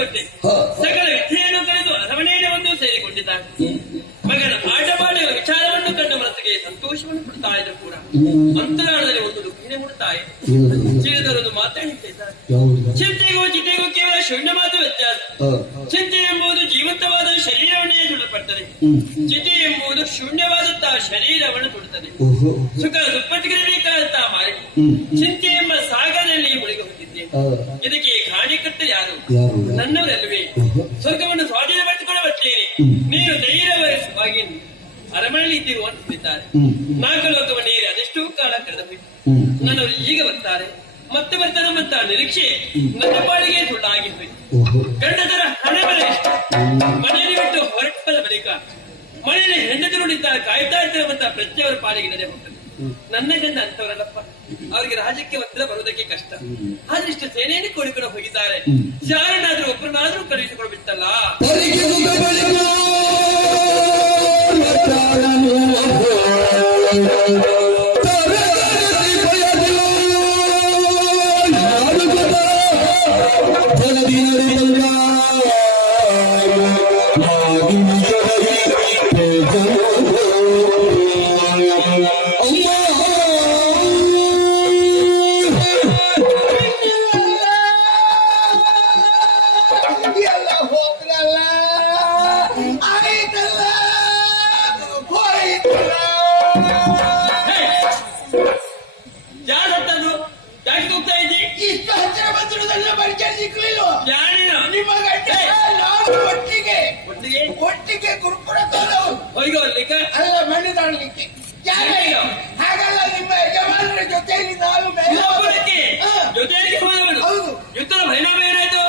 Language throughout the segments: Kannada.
ಕೊಟ್ಟೆ. ಸಕಲ ವಿದ್ಯೆಯನ್ನು ಕಲಿತು ಅರಮನೆಯಲ್ಲಿ ಒಂದು ಸೇರಿಕೊಂಡಿದ್ದಾನೆ. ಮಗನ ಆಟ ಮಾಡುವ ವಿಚಾರವನ್ನು ಕಂಡ ಮನಸ್ಸಿಗೆ ಸಂತೋಷವನ್ನು ಕೊಡ್ತಾ ಇದ್ರು ಕೂಡ ಅಂತರಾಳದಲ್ಲಿ ಒಂದು ದುಃಖಿನೇ ಮುಡ್ತಾ ಇದೆ. ಚಿರದರೊಂದು ಮಾತಾಡುತ್ತಿದ್ದಾರೆ. ಚಿಂತೆಗೂ ಚಿತೆಗೂ ಕೇವಲ ಶೂನ್ಯ ಮಾತು ವ್ಯತ್ಯಾಸ. ಚಿಂತೆ ಎಂಬುದು ಜೀವಂತವಾದ ಶರೀರವನ್ನೇ ಸುಡಪಡ್ತದೆ. ಚಿತೆ ಎಂಬುದು ಶೂನ್ಯವಾದಂತಹ ಶರೀರವನ್ನು ಸುಡುತ್ತದೆ. ಸುಖ ದುಪ್ಪಟ್ಟಿಗಿರಬೇಕಾದಂತಹ ಮಾರಿ ಚಿಂತೆ ಎಂಬ ಸಾಗರದಲ್ಲಿ ಮುಳುಗಿ ಹೋಗಿದ್ದೇನೆ. ಇದಕ್ಕೆ ಕಾಣಿಕಟ್ಟ ಯಾರು? ನನ್ನವರಲ್ವೇ? ಸ್ವರ್ಗವನ್ನು ಸ್ವಾಧೀನಪಡಿಸಿಕೊಂಡು ಬರ್ತೇನೆ. ನೀನು ಧೈರ್ಯವಾಗಿ ಅರಮನೆಯಲ್ಲಿ ಇದ್ದೀರು ಅಂತಿದ್ದಾರೆ. ನಾಲ್ಕು ಲೋಕವನ್ನೇರಿ ಅದೆಷ್ಟೋ ಕಾಲ ಕಳೆದ ಹೋಯಿತು. ನನ್ನವರು ಈಗ ಬರ್ತಾರೆ, ಮತ್ತೆ ಬರ್ತಾರಂತ ನಿರೀಕ್ಷೆ ನನ್ನ ಪಾಡಿಗೆ ಸುಳ್ಳಾಗಿ ಹೋಯಿತು. ಗಂಡದರ ಹಣೆ ಬರ ಇಷ್ಟ. ಮನೆಯಲ್ಲಿ ಬಿಟ್ಟು ಹೊರಟದ ಬಳಿಕ ಮನೆಯಲ್ಲಿ ಹೆಂಡತಿ ನೋಡಿದ್ದ ಕಾಯ್ತಾ ಇರ್ತಾರಂತ ಪ್ರತಿಯವರ ಪಾಲಿಗೆ ನಡೆ ಹೋಗ್ತದೆ. ನನ್ನ ಗಂಡ ಅಂತವರಲ್ಲಪ್ಪ, ಅವರಿಗೆ ರಾಜ್ಯಕ್ಕೆ ಒತ್ತಡ ಬರುವುದಕ್ಕೆ ಕಷ್ಟ. ಆದ್ರೆ ಇಷ್ಟು ಸೇನೆಯನ್ನು ಕೊಡಿಕೊಂಡು ಹೋಗಿದ್ದಾರೆ. ಯಾರನ್ನಾದ್ರೂ ಒಬ್ಬರನ್ನಾದ್ರೂ ಕಳುಹಿಸಿಕೊಂಡು ಬಿಟ್ಟಲ್ಲ. ಒಟ್ಟಿಗೆ ಕುರುಕುರ ಅಲ್ಲ ಮಣ್ಣು ತಾಳಲಿಕ್ಕೆ ಹಾಗಲ್ಲ. ನಿಮ್ಮ ಯಜಮಾನರ ಜೊತೆಯಲ್ಲಿ ನಾನು ಜೊತೆಯಲ್ಲಿ ಹೌದು. ಯುದ್ಧದ ಪರಿಣಾಮ ಏನಾಯ್ತು?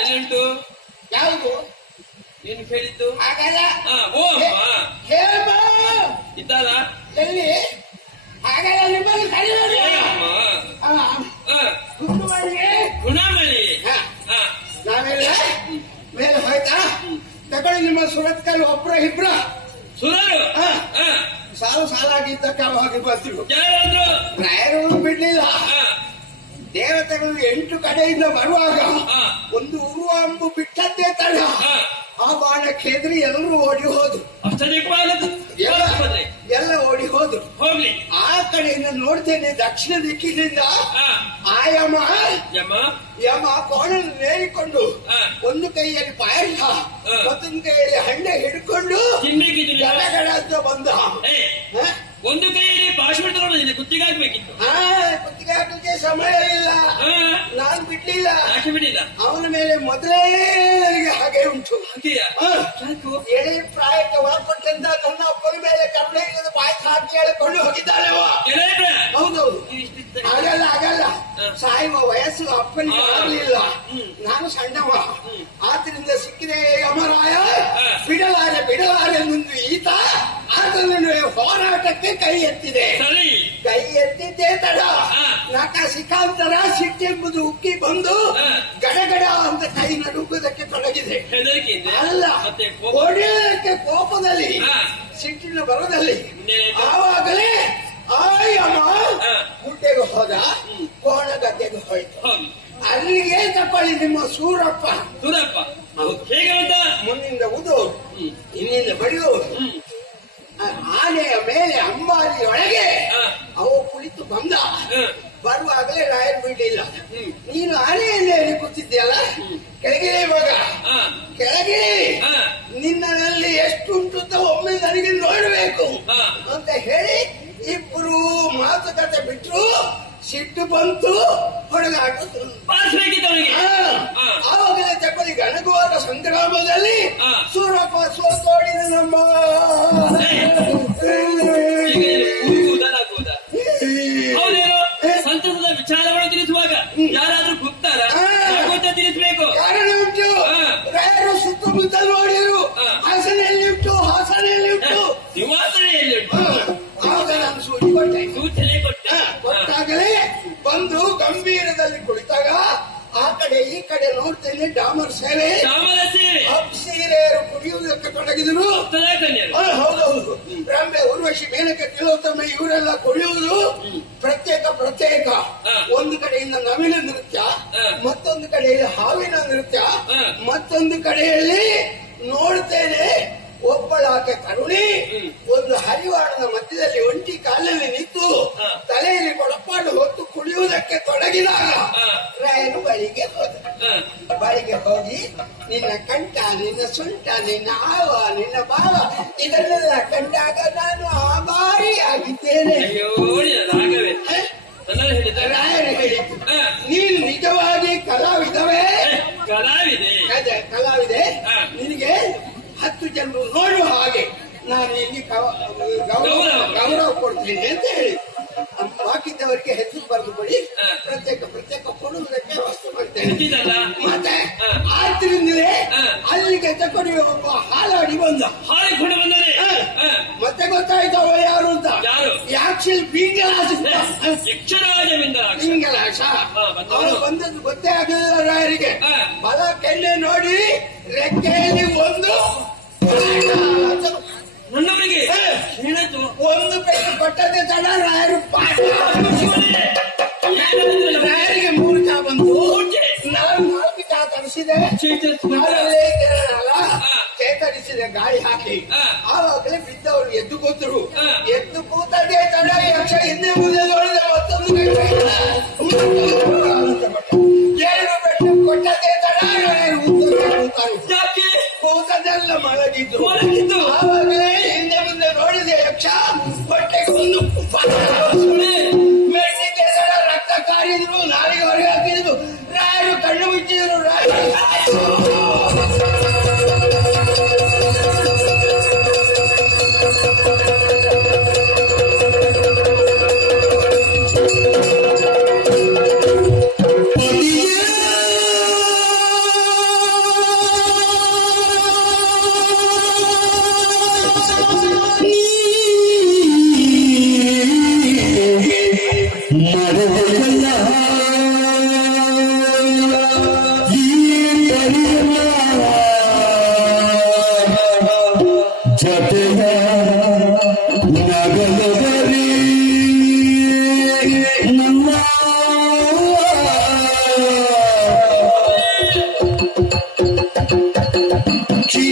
ಎಲ್ಲುಂಟು ಯಾವುದು ನೀನು ಕೇಳಿದ್ದು ಹಾಗಲ್ಲ. ಇದ್ದಲ್ಲ ಎಲ್ಲಿ ಹಾಗಲ್ಲ. ನಿಮ್ಮಲ್ಲಿ ಗುಣಮಳಿ ನಾವೆಲ್ಲ ಮೇಲೆ ಹೋಯ್ತಾ ತಗೊಳ್ಳಿ. ನಿಮ್ಮ ಸುರತ್ಕಲ್ಲಿ ಒಬ್ರ ಇಬ್ರ ಸುರರು ಸಾಲು ಸಾಲಾಗಿದ್ದಕ್ಕೆ ಹೋಗಿ ಬಂದ್ರು. ಯಾರು ಬಿಡ್ಲಿಲ್ಲ. ದೇವತೆಗಳು 8 ಕಡೆಯಿಂದ ಬರುವಾಗ ಒಂದು ಉರುವ ಅಂಬು ಬಿಟ್ಟದ್ದೇ ತಡ. ಆ ಬಾಣಕ್ಕೆ ಹೆದರಿ ಎಲ್ಲರೂ ಓಡಿ ಹೋದ್ರು. ಎಲ್ಲ ಓಡಿ ಹೋದ್ರು. ಹೋಗ್ಲಿ. ಆ ಕಡೆಯಿಂದ ನೋಡ್ತೇನೆ ದಕ್ಷಿಣ ದಿಕ್ಕಿನಿಂದ ಯಮ ಕೋಣನ್ನು ನೇರಿಕೊಂಡು ಒಂದು ಕೈಯಲ್ಲಿ ಪಾಯಸ ಮತ್ತೊಂದು ಕೈಯಲ್ಲಿ ಹಣ್ಣೆ ಹಿಡ್ಕೊಂಡು ಗಡಗಡ ಅಂತ ಬಂದ. ಒಂದು ಕೈಯಲ್ಲಿ ಭಾಷಣ ತಗೊಂಡಿದ್ದೆ, ಕುತ್ತಿಗೆ ಹಾಕ್ಬೇಕಿತ್ತು. ಕುತ್ತಿಗೆ ಹಾಕಲಿಕ್ಕೆ ಸಮಯ ಇಲ್ಲ, ನಾನು ಬಿಡ್ಲಿಲ್ಲ. ಯಾಕೆ ಬಿಡಿಲ್ಲ? ಅವನ ಮೇಲೆ ಮೊದಲೇ ನನಗೆ ಹಾಗೆ ಉಂಟು. ಎಳೆ ಪ್ರಾಯಕ್ಕೆ ಒಳಪಟ್ಟಂತ ನನ್ನ ಅಪ್ಪನ ಮೇಲೆ ಕರುಣೆ ಇಲ್ಲದ ಪಾಯಸ ಹಾಕಿ ಹೇಳಿಕೊಂಡು ಹೋಗಿದ್ದಾಳೆ. ಹೌದೌದು. ಆಗಲ್ಲ ಸಾಯುವ ವಯಸ್ಸು ಅಪ್ಪನಿಗೆ ಆಗಲಿಲ್ಲ, ನಾನು ಸಣ್ಣವ. ಆದ್ರಿಂದ ಸಿಕ್ಕಿದೆ ಯಮರಾಯ, ಬಿಡಲಾರೆ ಮುಂದೆ ಈತ ಆತನ ಹೋರಾಟಕ್ಕೆ ಕೈ ಎತ್ತಿದೆ. ಕೈ ಎತ್ತಿದ್ದೇ ತಡ ನಾಕ ಸಿಕ್ಕಾಂತರ ಸಿಟ್ಟೆಂಬುದು ಉಕ್ಕಿ ಬಂದು ಗಡಗಡ ಅಂತ ಕೈ ನಡುಗುವುದಕ್ಕೆ ತೊಡಗಿದೆ. ಅಲ್ಲ, ಹೊಡೆಯೋದಕ್ಕೆ ಕೋಪದಲ್ಲಿ ಸಿಟ್ಟಿನ ಬರದಲ್ಲಿ ಆವಾಗಲೇ ಆಯಮ್ಮ ಗುಡ್ಡೆಗೆ ಹೋದ, ಕೋಣ ಗದ್ದೆಗೆ ಹೋಯ್ತು. ಅಲ್ಲಿಗೆ ತಕೊಳ್ಳಿ ನಿಮ್ಮ ಸೂರಪ್ಪ. ಹೇಗೆ ಮುಂದಿಂದ ಉದೋರು, ಇನ್ನಿಂದ ಬಡಿಯೋರು. ಆನೆಯ ಮೇಲೆ ಅಂಬಾರಿಯೊಳಗೆ ಅವು ಕುಳಿತು ಬಂದ. ಬರುವಾಗಲೇ ರಾಯರ್ ಬಿಡ್ಲಿಲ್ಲ. ನೀನು ಆನೆಯನ್ನೇ ಕೂತಿದ್ಯಲ್ಲ, ಕೆಳಗೆ ಮಗ ಕೆಳಗೆ, ನಿನ್ನಲ್ಲಿ ಎಷ್ಟುಂಟು ಒಮ್ಮೆ ನನಗೆ ನೋಡಬೇಕು ಅಂತ ಹೇಳಿ ಇಬ್ರು ಮಾತುಕತೆ ಬಿಟ್ರು. ಸಿಟ್ಟು ಬಂತು, ಹೊಡೆದಾಟ ಆವಾಗಲೇ ತಗೊಳ್ಳಿ. ಗಣಗುವಾರ ಸಂಗ್ರಾಮದಲ್ಲಿ ಸೂರಪ್ಪ ಸೋತೋಡಿದ ನಮ್ಮ ಸಂತಸದ ವಿಚಾರವನ್ನು ತಿಳಿಸುವಾಗ ಯಾರಾದ್ರೂ ಗುಪ್ತಾರ ತಿಳಿಸಬೇಕು. ಕಾರಣ ಉಂಟು. ರಾಯರು ಸುತ್ತಮುತ್ತ ನೋಡಿರು. ಹಾಸನೆಯಲ್ಲಿ ಉಂಟು ನಿವಾಸನೆಯಲ್ಲಿ ಉಂಟು. ಆವಾಗ ನಾನು ಸೂಚನೆ ಕೊಟ್ಟೆ. ಕೊಟ್ಟಾಗಲೇ ಬಂದು ಗಂಭೀರದಲ್ಲಿ ಕುಳಿತಾಗ ಆ ಕಡೆ ಈ ಕಡೆ ನೋಡ್ತೇನೆ ಡಾಮರ್ ಸೇವೆ. ಅಪ್ಸೀರೆಯರು ಕುಡಿಯುವುದಕ್ಕೆ ತೊಡಗಿದ್ರು. ಹೌದೌದು. ರಂಬೆ, ಉರ್ವಶಿ, ಮೇನಕ, ತಿಲೋತ್ತಮ ಇವರೆಲ್ಲ ಕುಡಿಯುವುದು ಪ್ರತ್ಯೇಕ. ಒಂದು ಕಡೆಯಿಂದ ನವಿಲ ನೃತ್ಯ, ಮತ್ತೊಂದು ಕಡೆಯಲ್ಲಿ ಹಾವಿನ ನೃತ್ಯ, ಮತ್ತೊಂದು ಕಡೆಯಲ್ಲಿ ನೋಡ್ತೇನೆ ಒಬ್ಬಳಾಕೆ ಕರುಣಿ ಒಂದು ಹರಿವಾಣದ ಮಧ್ಯದಲ್ಲಿ ಒಂಟಿ ಕಾಲಲ್ಲಿ ನಿಂತು ತಲೆಯಲ್ಲಿ ಕೊಡಪಾಡು ಹೊತ್ತು ಕುಡಿಯುವುದಕ್ಕೆ ತೊಡಗಿದಾಗ ರಾಯನು ಬಳಿಗೆ ಹೋಗಿ ನಿನ್ನ ಕಂಠ, ನಿನ್ನ ಸೊಂಟ, ನಿನ್ನ ಆವ, ನಿನ್ನ ಭಾವ ಇದನ್ನೆಲ್ಲ ಕಂಡಾಗ ನಾನು ಆಭಾರಿಯಾಗಿದ್ದೇನೆ. ರಾಯರು ಹೇಳಿದ್ದು, ನೀನು ನಿಜವಾಗಿ ಕಲಾವಿದವೇ? ಕಲಾವಿದೆ. ನಿನಗೆ 10 ಜನರು ನೋಡುವ ಹಾಗೆ ನಾನು ಇಲ್ಲಿ ಗೌರವ ಕೊಡ್ತೀನಿ ಅಂತ ಹೇಳಿ ಬಾಕಿದ್ದವರಿಗೆ ಹೆಚ್ಚು ಬರೆದು ಕೊಡಿ, ಪ್ರತ್ಯೇಕ ಕೊಡುವುದಕ್ಕೆ ವ್ಯವಸ್ಥೆ ಮಾಡ್ತೇನೆ. ಮತ್ತೆ ಆದ್ರಿಂದಲೇ ಅಲ್ಲಿಗೆ ತಕೊಂಡು ಒಬ್ಬ ಹಾಲಾಡಿ ಬಂದ. ಮತ್ತೆ ಗೊತ್ತಾಯ್ತವ ಯಾರು ಅಂತ? ಯಾಕ್ಷಲ್ ಪಿಂಗಲಾಶ. ಅವನು ಬಂದದ್ದು ಗೊತ್ತೇ ಆಗಲಿಲ್ಲ ರಾಯರಿಗೆ. ಬಲ ಕೆನ್ನೆ ನೋಡಿ ರೆಕ್ಕೆಯಲ್ಲಿ ಒಂದು ನನ್ನವರಿಗೆ ಒಂದು ಪೆಟ್ಟು ಕೊಟ್ಟದೆ ತಡ ರಾಯರು ರಾಯರಿಗೆ 3 ಚಾ ಬಂತು. ನಾನು 4 ಚಾ ತರಿಸಿದೆ. ಚೇತರಿಸಿದೆ ಗಾಳಿ ಹಾಕಿ. ಆವಾಗಲೇ ಬಿದ್ದವರು ಎದ್ದು ಕೂತರು. ಎದ್ದು ಕೂತದೇ ತಡ ಯಕ್ಷ ಹಿಂದೆ ಮುಂದೆ ನೋಡಿದ ಮತ್ತೊಂದು 2 ಪೆಟ್ಟು ಕೊಟ್ಟದೇ ತಡ ಕೂತದೆಲ್ಲ ಮಲಗಿದ್ದು. ಆವಾಗಲೇ ಹಿಂದೆ ಮುಂದೆ ನೋಡಿದೆ ಯಕ್ಷ ಹೊಟ್ಟೆಗೆ ಒಂದು ಮೆಟ್ಟಿಗೆ ರಕ್ತ ಕಾರಿದ್ರು, ನಾಲಿಗೆ ಹೊರಗೆ ಹಾಕಿದ್ರು. ರಾಯರು ಕಣ್ಣು ಮುಚ್ಚಿದ್ರು. She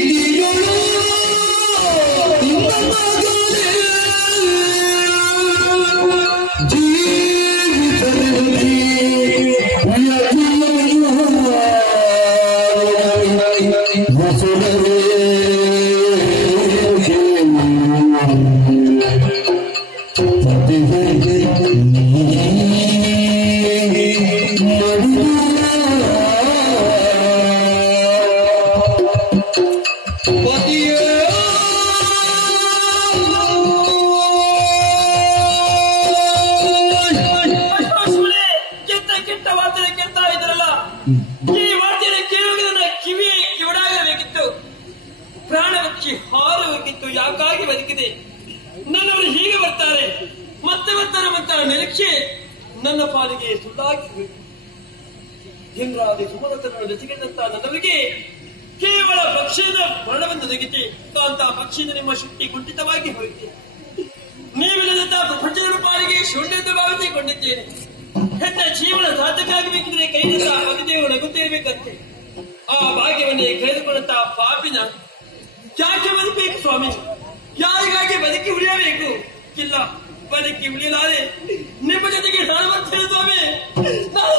ಈ ವಾರ್ತೆಯನ್ನು ಕೇಳುವಾಗ ನನ್ನ ಕಿವಿಯೇ ಕಿವಡಾಗಬೇಕಿತ್ತು, ಪ್ರಾಣವಚ್ಚಿ ಹಾರಬೇಕಿತ್ತು. ಯಾಕಾಗಿ ಬದುಕಿದೆ? ನನ್ನವರು ಹೀಗೆ ಬರ್ತಾರೆ, ಮತ್ತೆ ಬರ್ತಾರೆ ಅಂತ ನಿರೀಕ್ಷೆ ನನ್ನ ಪಾಲಿಗೆ ಸುಳ್ಳಾಗಿ ಇಂದ್ರಾದಿ ಸುಮನತನನ್ನು ಬೆಸಗಿದಂತ ನನ್ನವರಿಗೆ ಕೇವಲ ಪಕ್ಷದ ಮರಣವನ್ನು ತೆಗಿತೆ ಅಂತ ಪಕ್ಷಿಯಿಂದ ನಿಮ್ಮ ಶಕ್ತಿ ಕುಂಠಿತವಾಗಿ ಹೋಯಿತೆ. ನೀವಿಲ್ಲದಂತಹ ಪ್ರಪಂಚದ ಪಾಲಿಗೆ ಶೂನ್ಯದ ಭಾವಿಸಿಕೊಂಡಿದ್ದೇನೆ. ಹೆಣ್ಣ ಜೀವನ ಸಾರ್ಥಕಾಗಬೇಕಿದ್ರೆ ಕೈಯಿಂದ ಪತಿದೇವರು ನಗುತ್ತಿರಬೇಕಂತೆ. ಆ ಭಾಗ್ಯವನ್ನೇ ಕಳೆದುಕೊಂಡಂತಹ ಪಾಪಿನ ಯಾಕೆ ಬದುಕಬೇಕು ಸ್ವಾಮಿ? ಯಾರಿಗಾಗಿ ಬದುಕಿ ಉಳಿಯಬೇಕು? ಇಲ್ಲ, ಬದುಕಿ ಉಳಿಯಲಾರೆ. ನಿಮ್ಮ ಜೊತೆಗೆ ನಾನು ಬರ್ತೇನೆ ಸ್ವಾಮಿ, ನಾನು